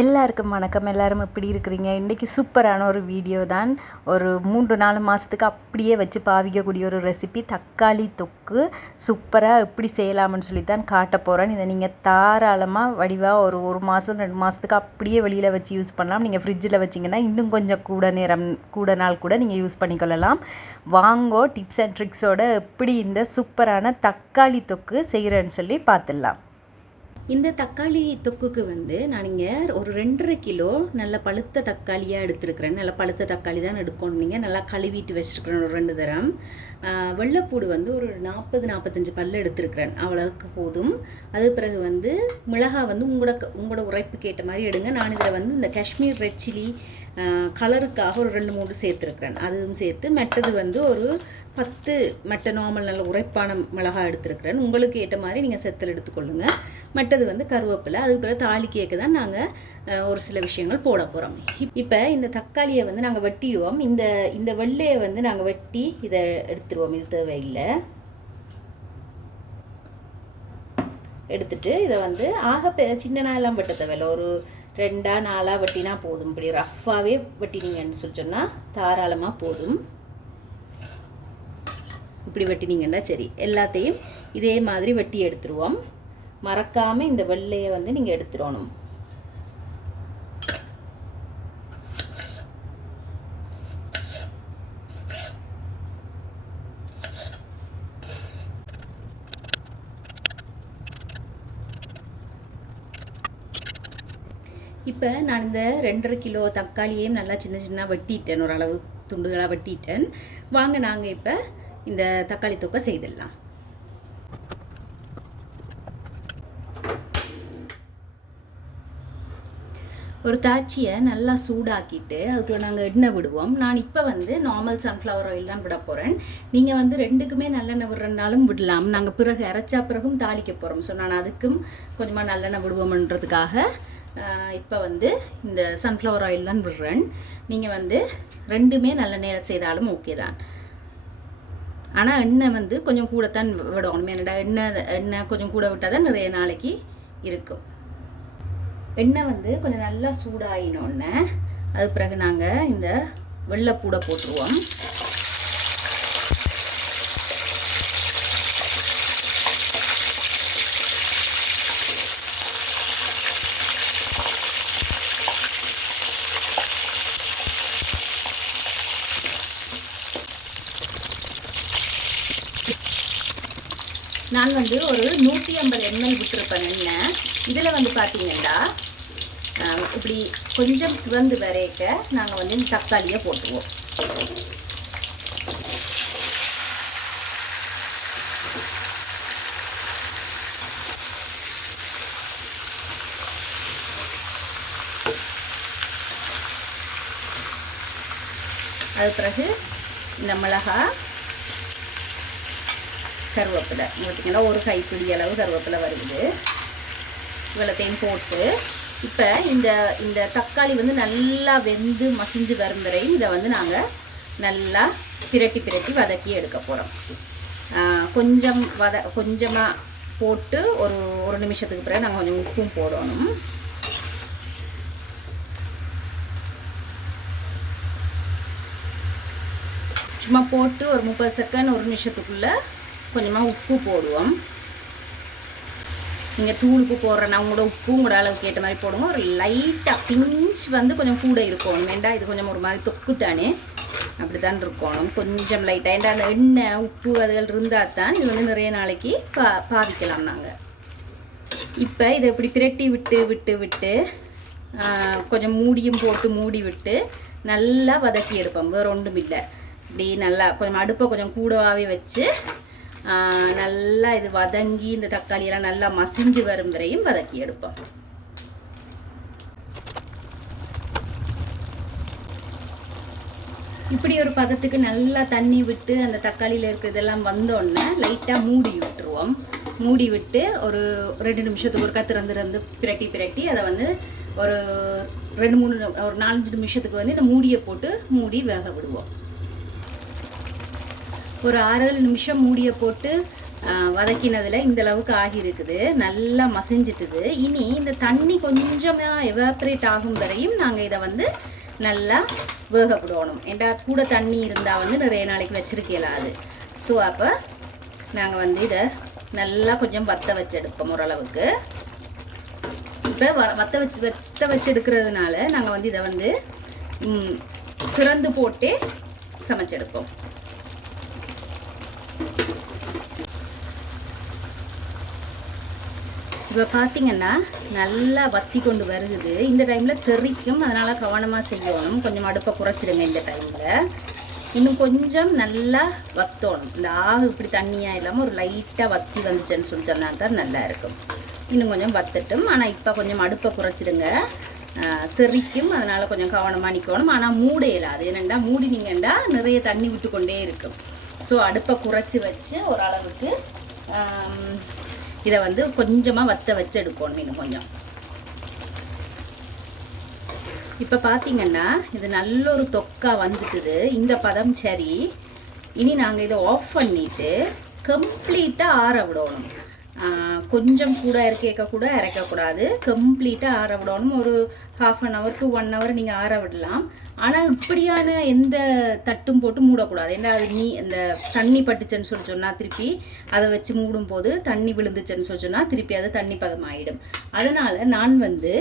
எல்லாருக்கும் வணக்கம். எல்லாரும் எப்படி இருக்கிறீங்க? இன்றைக்கி சூப்பரான ஒரு வீடியோ தான். ஒரு 3-4 மாதத்துக்கு அப்படியே வச்சு பாவிக்கக்கூடிய ஒரு ரெசிபி, தக்காளி தொக்கு சூப்பராக எப்படி செய்யலாம்னு சொல்லி தான் காட்ட போகிறேன். இதை நீங்கள் தாராளமாக வடிவாக ஒரு மாதம் 2 மாதத்துக்கு அப்படியே வெளியில் வச்சு யூஸ் பண்ணலாம். நீங்கள் ஃப்ரிட்ஜில் வச்சிங்கன்னா இன்னும் கொஞ்சம் கூட நாள் கூட நீங்கள் யூஸ் பண்ணிக்கொள்ளலாம். வாங்கோ டிப்ஸ் அண்ட் ட்ரிக்ஸோட எப்படி இந்த சூப்பரான தக்காளி தொக்கு செய்கிறேன்னு சொல்லி பார்த்துடலாம். இந்த தக்காளி தொக்குக்கு நான் இங்கே ஒரு 2.5 கிலோ நல்ல பழுத்த தக்காளியாக எடுத்துருக்கிறேன். நல்ல பழுத்த தக்காளி தான் எடுக்கணும். நீங்கள் நல்லா கழுவிட்டு வச்சுருக்கிறேன் ஒரு 2 தரம். வெள்ளைப்பூடு ஒரு 40-45 பல்லு எடுத்துருக்கிறேன். அவ்வளோக்கு போதும். அது பிறகு மிளகாய் உங்களோட உரைப்புக்கு ஏற்ற மாதிரி எடுங்க. நான் இதில் இந்த காஷ்மீர் ரெட் சில்லி கலருக்காக ஒரு 2-3 சேர்த்துருக்கிறேன். அதுவும் சேர்த்து மெட்டது ஒரு 10 மெட்ட நார்மல் நல்ல உரைப்பான மிளகாய் எடுத்துருக்கிறேன். உங்களுக்கு ஏற்ற மாதிரி நீங்கள் செத்தல் எடுத்துக்கொள்ளுங்கள். மெட்டது கருவேப்பிலை. அதுக்கு பிறகு தாளிக்கேக்கு தான் நாங்கள் ஒரு சில விஷயங்கள் போட போகிறோம். இப்போ இந்த தக்காளியை நாங்கள் வெட்டிடுவோம். இந்த வெள்ளையை நாங்கள் வெட்டி இதை எடுத்துருவோம். இது தேவையில்லை. எடுத்துட்டு இதை ஆக சின்ன நாயெல்லாம் வெட்ட தேவையில்லை. ஒரு 2-4 வெட்டினா போதும். இப்படி ரஃப்பாகவே வெட்டினீங்கன்னு சொன்னால் தாராளமாக போதும். இப்படி வெட்டினீங்கன்னா சரி. எல்லாத்தையும் இதே மாதிரி வெட்டி எடுத்துருவோம். மறக்காமல் இந்த வெள்ளையை நீங்கள் எடுத்துடணும். இப்போ நான் இந்த 2.5 கிலோ தக்காளியையும் நல்லா சின்ன சின்ன வெட்டிட்டேன். ஓரளவு துண்டுகளாக வெட்டிட்டேன். வாங்க நாங்கள் இப்போ இந்த தக்காளி தொக்கை செய்திடலாம். ஒரு தாச்சியை நல்லா சூடாக்கிட்டு அதுக்குள்ளே நாங்கள் எண்ணெய் விடுவோம். நான் இப்போ நார்மல் சன்ஃப்ளவர் ஆயில் தான் விட போகிறேன். நீங்கள் ரெண்டுக்குமே நல்லெண்ணெய் விடுறனாலும் விடலாம். நாங்கள் பிறகு அரைச்சா பிறகும் தாளிக்க போகிறோம். ஸோ நான் அதுக்கும் கொஞ்சமாக நல்லெண்ணெய் விடுவோம்ன்றதுக்காக இப்போ இந்த சன்ஃப்ளவர் ஆயில் தான் விடுறேன். நீங்கள் ரெண்டுமே நல்லெண்ணெய் செய்தாலும் ஓகே தான். ஆனால் எண்ணெய் கொஞ்சம் கூட தான் விடணும். என்னடா எண்ணெய் கொஞ்சம் கூட விட்டால் தான் நிறைய நாளைக்கு இருக்கும். எண்ணெய் கொஞ்சம் நல்லா சூடாகினோடனே அது பிறகு நாங்கள் இந்த வெள்ளைப்பூடை போட்டுருவோம். நான் ஒரு 150 ml விட்டுருப்பேன் எண்ணெய். இதில் பார்த்தீங்கன்னா இப்படி கொஞ்சம் சிவந்து வரைக்க நாங்கள் இந்த தக்காளியை போட்டுருவோம். அது பிறகு இந்த மிளகாய், கருவேப்பிலை பார்த்தீங்கன்னா ஒரு கைப்பிடி அளவு கருவேப்பிலை வருது. இவ்வளோத்தையும் போட்டு இப்போ இந்த தக்காளி நல்லா வெந்து மசிஞ்சு வரும் வரையும் இதை நாங்கள் நல்லா பிரட்டி வதக்கி எடுக்க போகிறோம். கொஞ்சமாக போட்டு ஒரு நிமிஷத்துக்கு பிறகு நாங்கள் கொஞ்சம் உப்பும் போடணும். சும்மா போட்டு ஒரு 30 செகண்ட் ஒரு நிமிஷத்துக்குள்ளே கொஞ்சமாக உப்பு போடுவோம். நீங்கள் தூள் உப்பு போடுறேன்னா உங்களோட உப்பு உங்களோட அளவுக்கு ஏற்ற மாதிரி போடுங்க. ஒரு லைட்டாக பிஞ்ச் கொஞ்சம் கூட இருக்கணும். வேண்டாம், இது கொஞ்சம் ஒரு மாதிரி தொக்கு தானே, அப்படி தான் இருக்கணும். கொஞ்சம் லைட்டாக ஏண்டா அந்த எண்ணெய் உப்பு அதுகள் இருந்தால் தான் இது நிறைய நாளைக்கு பாதிக்கலாம் நாங்கள். இப்போ இதை இப்படி பிரட்டி விட்டு கொஞ்சம் மூடியும் போட்டு மூடி விட்டு நல்லா வதக்கி எடுப்போம். வேறு ஒன்றும் இல்லை. இப்படி நல்லா கொஞ்சம் அடுப்பை கொஞ்சம் கூடவாகவே வச்சு நல்லா இது வதங்கி இந்த தக்காளியெல்லாம் நல்லா மசிஞ்சு வரும் வரையும் வதக்கி எடுப்போம். இப்படி ஒரு பதத்துக்கு நல்லா தண்ணி விட்டு அந்த தக்காளியில் இருக்கிறதெல்லாம் வந்தோடனே லைட்டாக மூடி விட்டுருவோம். மூடி விட்டு ஒரு 2 நிமிஷத்துக்கு ஒரு திறந்து பிரட்டி அதை ஒரு 4-5 நிமிஷத்துக்கு இந்த மூடியை போட்டு மூடி வேக விடுவோம். ஒரு 6-7 நிமிஷம் மூடியை போட்டு வதக்கினதில் இந்த அளவுக்கு ஆகியிருக்குது, நல்லா மசிஞ்சிட்டுது. இனி இந்த தண்ணி கொஞ்சமாக எவாப்ரேட் ஆகும் வரையும் நாங்கள் இதை வந்து நல்லா வேகப்படணும். ஏன்டா கூட தண்ணி இருந்தால் வந்து நிறைய நாளைக்கு வச்சிருக்கலாது. ஸோ அப்போ நாங்கள் வந்து இதை நல்லா கொஞ்சம் வற்ற வச்சு எடுப்போம் ஓரளவுக்கு. இப்போ வற்ற வச்சு எடுக்கிறதுனால நாங்கள் வந்து இதை வந்து திறந்து போட்டே சமைச்செடுப்போம். இப்போ பார்த்தீங்கன்னா நல்லா வற்றி கொண்டு வருகுது. இந்த டைமில் தெறிக்கும், அதனால் கவனமாக செய்யணும். கொஞ்சம் அடுப்பை குறைச்சிடுங்க இந்த டைமில். இன்னும் கொஞ்சம் நல்லா வற்றணும். இந்த ஆகு இப்படி தண்ணியாக இல்லாமல் ஒரு லைட்டாக வற்றி வந்துச்சுன்னு சொல்லிட்டோம்னா தான் நல்லா இருக்கும். இன்னும் கொஞ்சம் வற்றட்டும். ஆனால் இப்போ கொஞ்சம் அடுப்பை குறைச்சிடுங்க, தெறிக்கும். அதனால் கொஞ்சம் கவனமாக நிற்கணும். ஆனால் மூட இயலாது. ஏனெண்டா மூடினீங்கண்டா நிறைய தண்ணி விட்டு கொண்டே இருக்கும். ஸோ அடுப்பை குறைச்சி வச்சு ஓரளவுக்கு இதை வந்து கொஞ்சமாக வற்ற வச்சு எடுக்கணும் இன்னும் கொஞ்சம். இப்போ பார்த்தீங்கன்னா இது நல்ல ஒரு தொக்கா வந்துட்டுது. இந்த பதம் சரி. இனி நாங்கள் இதை ஆஃப் பண்ணிவிட்டு கம்ப்ளீட்டாக ஆற விடணும். கொஞ்சம் கூட கேட்கக்கூட இறக்கக்கூடாது, கம்ப்ளீட்டாக ஆற விடணும். ஒரு 1/2 hour to 1 hour நீங்கள் ஆற விடலாம். ஆனால் இப்படியான எந்த தட்டும் போட்டு மூடக்கூடாது. ஏன்னா அது இந்த தண்ணி பட்டுச்சுன்னு சொல்லி சொன்னால் திருப்பி அதை வச்சு மூடும் போது தண்ணி விழுந்துச்சுன்னு சொல்லி சொன்னால் திருப்பி அது தண்ணி பதம் ஆகிடும். அதனால் நான் வந்து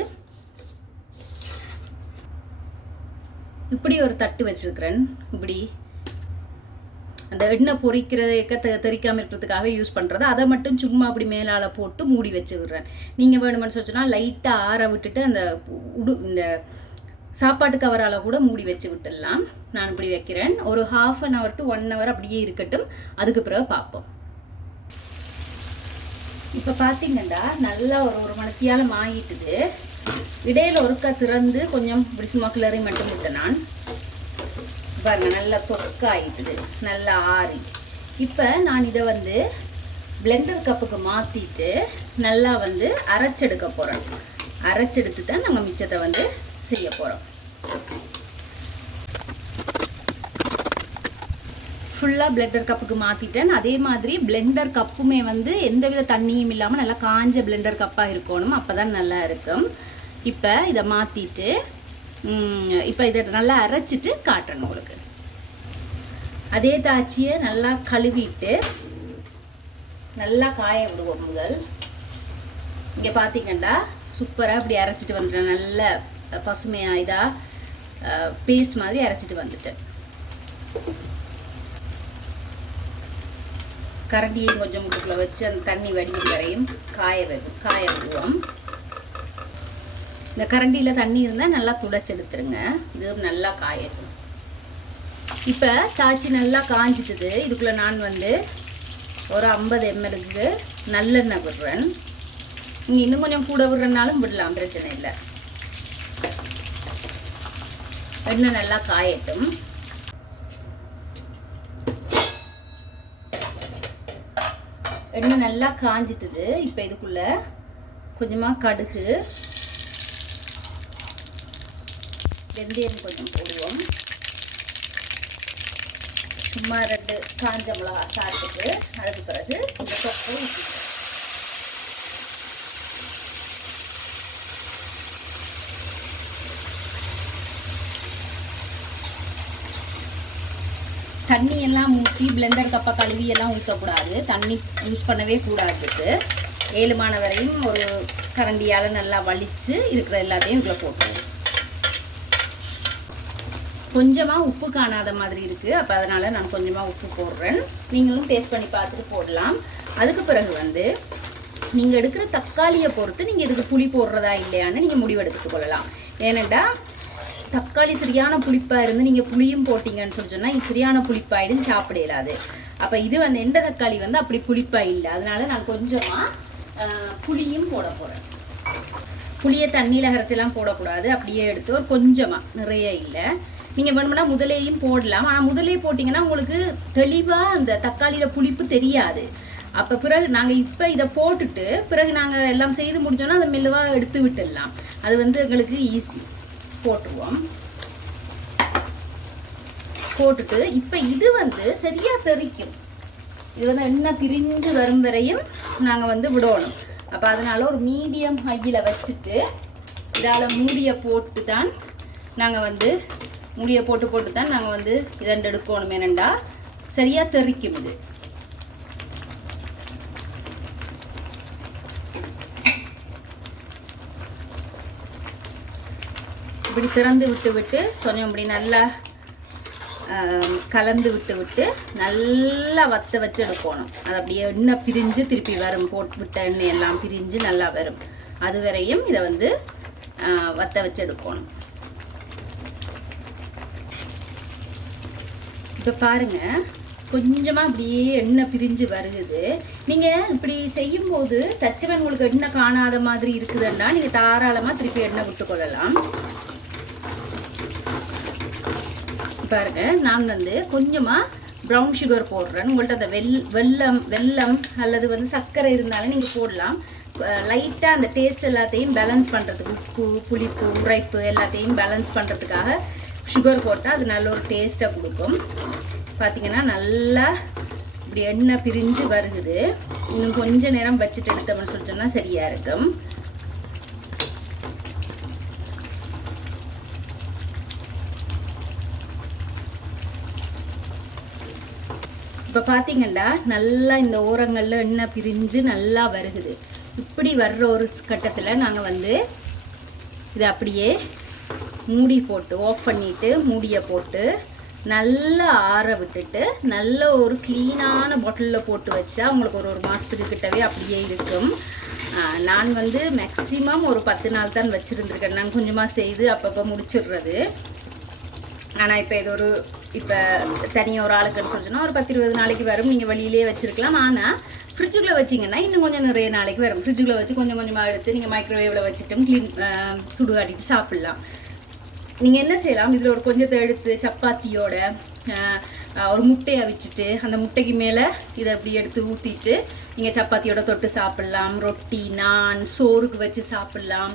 இப்படி ஒரு தட்டு வச்சுருக்கிறேன். இப்படி அந்த எண்ணெய் பொரிக்கிறதுக்க தெரிக்காமல் இருக்கிறதுக்காக யூஸ் பண்ணுறது. அதை மட்டும் சும்மா அப்படி மேலால் போட்டு மூடி வச்சு விடுறேன். நீங்கள் வேணுமென்னு சொன்னா லைட்டாக ஆற விட்டுட்டு அந்த இந்த சாப்பாட்டு கவரால் கூட மூடி வச்சு விட்டுடலாம். நான் இப்படி வைக்கிறேன். ஒரு 1/2 hour to 1 hour அப்படியே இருக்கட்டும். அதுக்கு பிறகு பார்ப்போம். இப்போ பார்த்தீங்கன்னா நல்லா ஒரு மணித்தியால் ஆகிட்டுது. இடையில ஒருக்கா திறந்து கொஞ்சம் இப்படி சும்மா கிளறி மட்டும் விட்டு நான் பாருங்க நல்லா தொக்காயிட்டுது, நல்லா ஆறி. இப்போ நான் இதை வந்து பிளெண்டர் கப்புக்கு மாற்றிட்டு நல்லா வந்து அரைச்செடுக்க போகிறேன். அரைச்செடுத்து தான் நாங்கள் மிச்சத்தை வந்து செய்ய போகிறோம். ஃபுல்லாக பிளெண்டர் கப்புக்கு மாற்றிட்டேன். அதே மாதிரி பிளெண்டர் கப்புமே வந்து எந்தவித தண்ணியும் இல்லாமல் நல்லா காஞ்ச பிளெண்டர் கப்பாக இருக்கணும். அப்போ தான் நல்லா இருக்கும். இப்போ இதை மாற்றிட்டு இப்போ இதை நல்லா அரைச்சிட்டு காட்டுறேன் உங்களுக்கு. அதே தாச்சியை நல்லா கழுவிட்டு நல்லா காய விடுவோம். முதல் இங்கே பார்த்தீங்கன்னா சூப்பராக இப்படி அரைச்சிட்டு வந்துட்டேன். நல்ல பசுமையாக இதாக பேஸ்ட் மாதிரி அரைச்சிட்டு வந்துட்டேன். கரண்டியையும் கொஞ்சம் முட்டுக்குள்ளே வச்சு அந்த தண்ணி வடியும் வரையும் காய விடுவோம். இந்த கரண்டியில் தண்ணி இருந்தால் நல்லா துடைச்செடுத்துருங்க. இது நல்லா காயட்டும். இப்போ தாச்சி நல்லா காஞ்சிட்டுது. இதுக்குள்ளே நான் வந்து ஒரு 50 ml நல்லெண்ணெய் விடுறேன். நீங்கள் இன்னும் கொஞ்சம் கூட விடுறனாலும் விடலாம், பிரச்சனை இல்லை. எண்ணெய் நல்லா காயட்டும். எண்ணெய் நல்லா காஞ்சிட்டுது. இப்போ இதுக்குள்ளே கொஞ்சமாக கடுகு, வெந்தயம் கொஞ்சம் போடுவோம். சும்மா 2 காஞ்ச மிளகா சாப்பிட்டுட்டு அதுக்கு பிறகு இந்த தொப்பை ஊற்றிடுவோம். தண்ணியெல்லாம் ஊற்றி பிளெண்டர் கப்பை கழுவி எல்லாம் ஊற்றக்கூடாது. தண்ணி யூஸ் பண்ணவே கூடாதுக்கு 7 மணி வரையும் ஒரு கரண்டியால் நல்லா வலித்து இருக்கிற எல்லாத்தையும் இதில் போட்டுருவோம். கொஞ்சமாக உப்பு காணாத மாதிரி இருக்குது. அப்போ அதனால் நான் கொஞ்சமாக உப்பு போடுறேன். நீங்களும் டேஸ்ட் பண்ணி பார்த்துட்டு போடலாம். அதுக்கு பிறகு வந்து நீங்கள் எடுக்கிற தக்காளியை பொறுத்து நீங்கள் இதுக்கு புளி போடுறதா இல்லையான்னு நீங்கள் முடிவெடுத்து கொள்ளலாம். ஏனெண்டா தக்காளி சரியான புளிப்பாக இருந்து நீங்கள் புளியும் போட்டிங்கன்னு சொல்லி சொன்னால் இது சரியான புளிப்பாயிடும், சாப்பிட இயலாது. அப்போ இது வந்து எந்த தக்காளி வந்து அப்படி புளிப்பாக இல்லை. அதனால் நான் கொஞ்சமாக புளியும் போட போகிறேன். புளியை தண்ணியில் அரைச்செல்லாம் போடக்கூடாது. அப்படியே எடுத்து ஒரு கொஞ்சமாக, நிறைய இல்லை. நீங்கள் வேணும்னா முதலையும் போடலாம். ஆனால் முதலே போட்டிங்கன்னா உங்களுக்கு தெளிவாக அந்த தக்காளியில் புளிப்பு தெரியாது. அப்போ பிறகு நாங்கள் இப்போ இதை போட்டுட்டு பிறகு நாங்கள் எல்லாம் செய்து முடிச்சோன்னா அதை மெல்லுவாக எடுத்து விட்டுடலாம். அது வந்து எங்களுக்கு ஈஸி. போட்டுருவோம். போட்டுட்டு இப்போ இது வந்து சரியாக தெறிக்கும். இது வந்து எண்ணெய் பிரிஞ்சு வரும் வரையும் நாங்கள் வந்து விடணும். அப்போ அதனால் ஒரு மீடியம் ஹையில் வச்சுட்டு இதால் மூடியை போட்டு தான் நாங்கள் வந்து மூடியை போட்டு தான் நாங்கள் வந்து இதண்டு எடுக்கணும். ஏனண்டா சரியாக தெறிக்கும். இது இப்படி திறந்து விட்டு கொஞ்சம் இப்படி நல்லா கலந்து விட்டு நல்லா வத்த வச்சு எடுக்கணும். அது அப்படியே எண்ணெய் பிரிஞ்சு திருப்பி வரும். போட்டு விட்ட எண்ணெய் எல்லாம் பிரிஞ்சு நல்லா வரும். அது வரையும் இதை வந்து வத்த வச்சு எடுக்கணும். இப்போ பாருங்க, கொஞ்சமாக அப்படியே எண்ணெய் பிரிஞ்சு வருகுது. நீங்கள் இப்படி செய்யும்போது தச்சவன் உங்களுக்கு எண்ணெய் காணாத மாதிரி இருக்குதுன்னா நீங்கள் தாராளமாக திருப்பி எண்ணெய் விட்டு கொள்ளலாம். பாருங்க, நான் வந்து கொஞ்சமாக ப்ரௌன் சுகர் போடுறேன். உங்கள்கிட்ட அந்த வெல்லம் அல்லது வந்து சர்க்கரை இருந்தாலும் நீங்கள் போடலாம். லைட்டாக அந்த டேஸ்ட் எல்லாத்தையும் பேலன்ஸ் பண்ணுறதுக்கு, உப்பு, புளிப்பு, உரைப்பு எல்லாத்தையும் பேலன்ஸ் பண்ணுறதுக்காக சுகர் போட்டால் அது நல்ல ஒரு டேஸ்ட்டை கொடுக்கும். பார்த்திங்கன்னா நல்லா இப்படி எண்ணெய் பிரிஞ்சு வருகுது. இன்னும் கொஞ்சம் நேரம் வச்சுட்டு எடுத்தோம்னு சொல்லி சொன்னால் சரியாக இருக்கும். இப்போ பார்த்தீங்கன்னா நல்லா இந்த ஓரங்களில் எண்ணெய் பிரிஞ்சு நல்லா வருகுது. இப்படி வர்ற ஒரு கட்டத்தில் நாங்கள் வந்து இதை அப்படியே மூடி போட்டு ஆஃப் பண்ணிவிட்டு மூடியை போட்டு நல்லா ஆற விட்டுட்டு நல்ல ஒரு க்ளீனான பாட்டிலில் போட்டு வச்சா உங்களுக்கு ஒரு மாதத்துக்கு கிட்டவே அப்படியே இருக்கும். நான் வந்து மேக்ஸிமம் ஒரு 10 நாள் தான் வச்சுருந்துருக்கேன். நான் கொஞ்சமாக செய்து அப்பப்போ முடிச்சிடுறது. ஆனால் இப்போ தனியாக ஒரு ஆளுக்குன்னு சொல்லிச்சுன்னா ஒரு 10-20 நாளைக்கு வரும். நீங்கள் வெளியிலே வச்சுருக்கலாம். ஆனால் ஃப்ரிட்ஜுக்குள்ளே வச்சிங்கன்னா இன்னும் கொஞ்சம் நிறைய நாளைக்கு வரும். ஃப்ரிட்ஜுக்குள்ளே வச்சு கொஞ்சம் கொஞ்சமாக எடுத்து நீங்கள் மைக்ரோவேவில் வச்சுட்டும் சுடு காட்டிட்டு சாப்பிட்லாம். நீங்கள் என்ன செய்யலாம், இதில் ஒரு கொஞ்சத்தை எடுத்து சப்பாத்தியோட ஒரு முட்டையை வச்சுட்டு அந்த முட்டைக்கு மேலே இதை அப்படி எடுத்து ஊற்றிட்டு நீங்கள் சப்பாத்தியோட தொட்டு சாப்பிட்லாம். ரொட்டி, நான், சோறுக்கு வச்சு சாப்பிட்லாம்.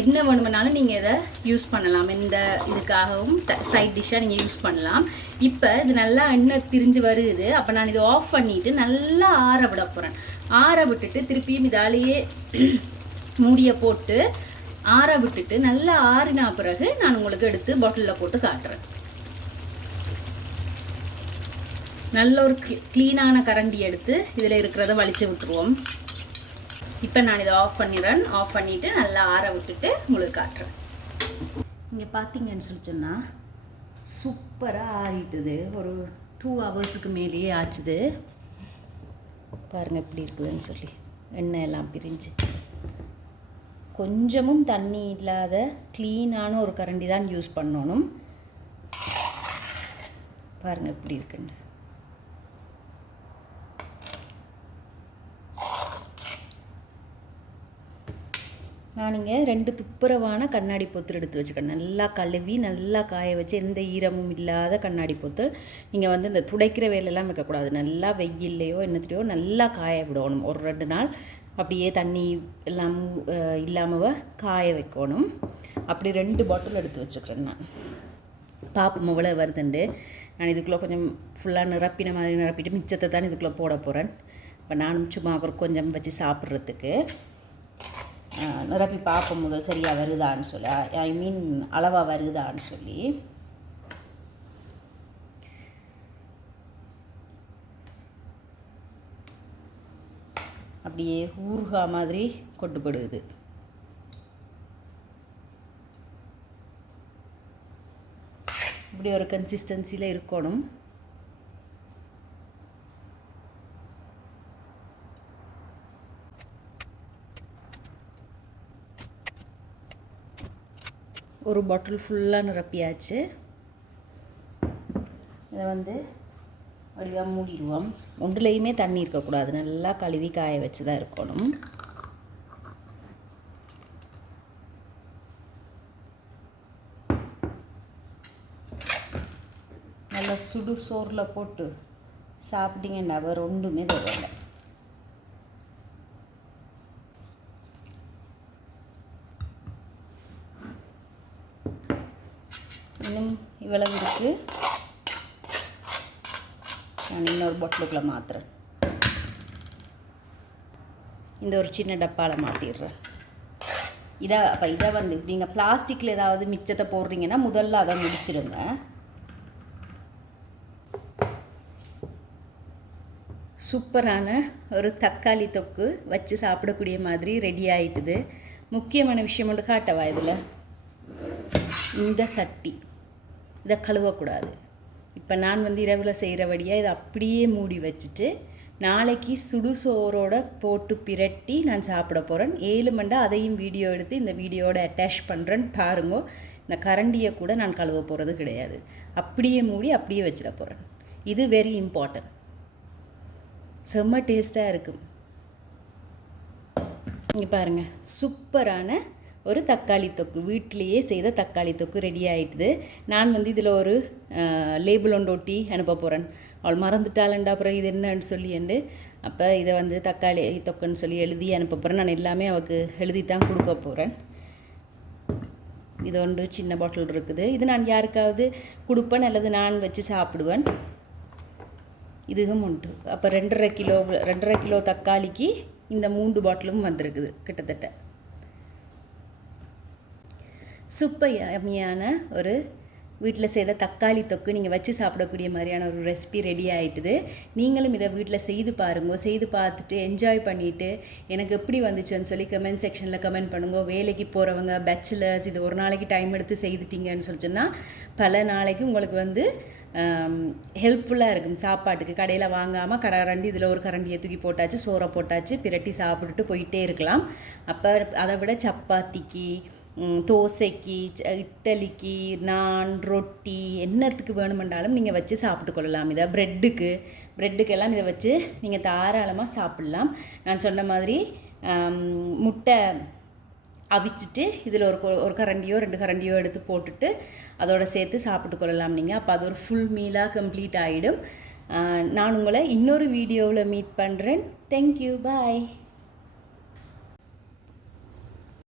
என்ன வேணுமெனாலும் நீங்கள் இதை யூஸ் பண்ணலாம். இந்த இதுக்காகவும் சைட் டிஷ்ஷாக நீங்கள் யூஸ் பண்ணலாம். இப்போ இது நல்லா எண்ணெய் திரிஞ்சு வருது. அப்போ நான் இதை ஆஃப் பண்ணிவிட்டு நல்லா ஆற விட போகிறேன். ஆற விட்டுட்டு திருப்பியும் இதாலேயே மூடியை போட்டு ஆற விட்டுட்டு நல்லா ஆறினா பிறகு நான் உங்களுக்கு எடுத்து பாட்டிலில் போட்டு காட்டுறேன். நல்ல ஒரு க்ளீனான கரண்டி எடுத்து இதில் இருக்கிறத வலிச்சு விட்டுருவோம். இப்போ நான் இதை ஆஃப் பண்ணிடுறேன். ஆஃப் பண்ணிவிட்டு நல்லா ஆற விட்டுட்டு உங்களுக்கு காட்டுறேன். இங்கே பார்த்தீங்கன்னு சொல்லி சொன்னால் சூப்பராக ஆறிட்டுது. ஒரு 2 ஹவர்ஸுக்கு மேலேயே ஆச்சுது. பாருங்கள் எப்படி இருக்குதுன்னு சொல்லி. எண்ணெய் எல்லாம் பிரிஞ்சு கொஞ்சமும் தண்ணி இல்லாத க்ளீனான ஒரு கரண்டி தான் யூஸ் பண்ணணும். பாருங்கள் எப்படி இருக்குன்னு. நான் இங்கே 2 துப்புரவான கண்ணாடி பொத்தல் எடுத்து வச்சுக்கேன். நல்லா கழுவி நல்லா காய வச்சு எந்த ஈரமும் இல்லாத கண்ணாடி பொத்தல். நீங்கள் வந்து இந்த துடைக்கிற வேலையெல்லாம் வைக்கக்கூடாது. நல்லா வெயில்லையோ என்னத்துலையோ நல்லா காய விடணும். ஒரு 2 நாள் அப்படியே தண்ணி எல்லாம் இல்லாமல் காய வைக்கணும். அப்படி 2 பாட்டில் எடுத்து வச்சுக்கிறேன். நான் பாப்போம் எவ்வளோ வருதுண்டு. நான் இதுக்குள்ளே கொஞ்சம் ஃபுல்லாக நிரப்பின மாதிரி நிரப்பிட்டு மிச்சத்தை தான் இதுக்குள்ளே போட போகிறேன். இப்போ நானும் சும்மா அப்புறம் கொஞ்சம் வச்சு சாப்பிட்றதுக்கு நிரப்பி பார்ப்போம் முதல் சரியாக வருதான்னு சொல்லி, ஐ மீன் அளவாக வருதான்னு சொல்லி. அப்படியே ஊறுகா மாதிரி கொட்டுப்படுது. இப்படி ஒரு கன்சிஸ்டன்சியில் இருக்கணும். ஒரு பாட்டில் ஃபுல்லாக நிரப்பியாச்சு. இதை வந்து வடிவாக மூடிடுவோம். ஒன்றுலையுமே தண்ணி இருக்கக்கூடாது. நல்லா கழுவி காய வச்சு தான் இருக்கணும். நல்லா சுடு சோறில் போட்டு சாப்பிட்டீங்கன்னா வேறு ஒன்றுமே தேவையில்லை. இன்னும் இவ்வளவு இருக்குது. நான் இன்னொரு பாட்டிலுக்குள்ளே மாற்றுறேன். இந்த ஒரு சின்ன டப்பாவில் மாற்றிடுறேன். இதை வந்து நீங்கள் பிளாஸ்டிக்கில் ஏதாவது மிச்சத்தை போடுறீங்கன்னா முதல்ல அதை முடிச்சிடுங்க. சூப்பரான ஒரு தக்காளி தொக்கு வச்சு சாப்பிடக்கூடிய மாதிரி ரெடி ஆகிட்டுது. முக்கியமான விஷயம் ஒன்று காட்டவா இதில், இந்த சட்டி இதை கழுவக்கூடாது. இப்போ நான் வந்து இரவில் செய்கிறபடியாக இதை அப்படியே மூடி வச்சுட்டு நாளைக்கு சுடுசோரோட போட்டு பிரட்டி நான் சாப்பிட போகிறேன். 7 மண்டா அதையும் வீடியோ எடுத்து இந்த வீடியோட அட்டாச் பண்ணுறேன்னு பாருங்க. இந்த கரண்டியை கூட நான் கழுவ போகிறது கிடையாது, அப்படியே மூடி அப்படியே வச்சிட போகிறேன். இது வெரி இம்பார்ட்டன்ட். செம்ம டேஸ்ட்டாக இருக்கும். இங்கே பாருங்கள், சூப்பரான ஒரு தக்காளி தொக்கு, வீட்டிலையே செய்த தக்காளி தொக்கு ரெடி ஆகிட்டுது. நான் வந்து இதில் ஒரு லேபிள் ஒன்று ஒட்டி அனுப்ப போகிறேன். அவள் மறந்துட்டாளண்டா அப்புறம் இது என்னன்னு சொல்லிண்டு, அப்போ இதை வந்து தக்காளி தொக்குன்னு சொல்லி எழுதி அனுப்ப போகிறேன். நான் எல்லாமே அவൾക്ക് எழுதி தான் கொடுக்க போகிறேன். இது ஒன்று சின்ன பாட்டில் இருக்குது. இது நான் யாருக்காவது கொடுப்பேன் அல்லது நான் வச்சு சாப்பிடுவேன். இதுவும் உண்டு. அப்போ 2.5 கிலோ தக்காளிக்கு இந்த 3 பாட்டிலும் வந்திருக்குது கிட்டத்தட்ட. சூப்பர் யம்மியான ஒரு வீட்டில் செய்த தக்காளி தொக்கு நீங்கள் வச்சு சாப்பிடக்கூடிய மாதிரியான ஒரு ரெசிபி ரெடி ஆகிட்டுது. நீங்களும் இதை வீட்டில் செய்து பாருங்க. செய்து பார்த்துட்டு என்ஜாய் பண்ணிவிட்டு எனக்கு எப்படி வந்துச்சுன்னு சொல்லி கமெண்ட் செக்ஷனில் கமெண்ட் பண்ணுங்க. வேலைக்கு போகிறவங்க, பேச்சுலர்ஸ், இது ஒரு நாளைக்கு டைம் எடுத்து செய்துட்டீங்கன்னு சொல்லி சொன்னால் பல நாளைக்கு உங்களுக்கு வந்து ஹெல்ப்ஃபுல்லாக இருக்கும். சாப்பாட்டுக்கு கடையில் வாங்காமல் கரண்டி இதில் ஒரு கரண்டியை தூக்கி போட்டாச்சு, சோறை போட்டாச்சு, பிரட்டி சாப்பிட்டுட்டு போயிட்டே இருக்கலாம். அப்போ அதை விட சப்பாத்திக்கு, தோசைக்கு, இட்லிக்கு, நான், ரொட்டி என்னத்துக்கு வேணுமென்றாலும் நீங்கள் வச்சு சாப்பிட்டு கொள்ளலாம். இதை ப்ரெட்டுக்கெல்லாம் இதை வச்சு நீங்கள் தாராளமாக சாப்பிட்லாம். நான் சொன்ன மாதிரி முட்டை அவிச்சிட்டு இதில் ஒரு கரண்டியோ 2 கரண்டியோ எடுத்து போட்டுட்டு அதோட சேர்த்து சாப்பிட்டு கொள்ளலாம் நீங்கள். அப்போ அது ஒரு ஃபுல் மீலாக கம்ப்ளீட் ஆகிடும். நான் உங்களை இன்னொரு வீடியோவில் மீட் பண்ணுறேன். தேங்க்யூ, பாய்.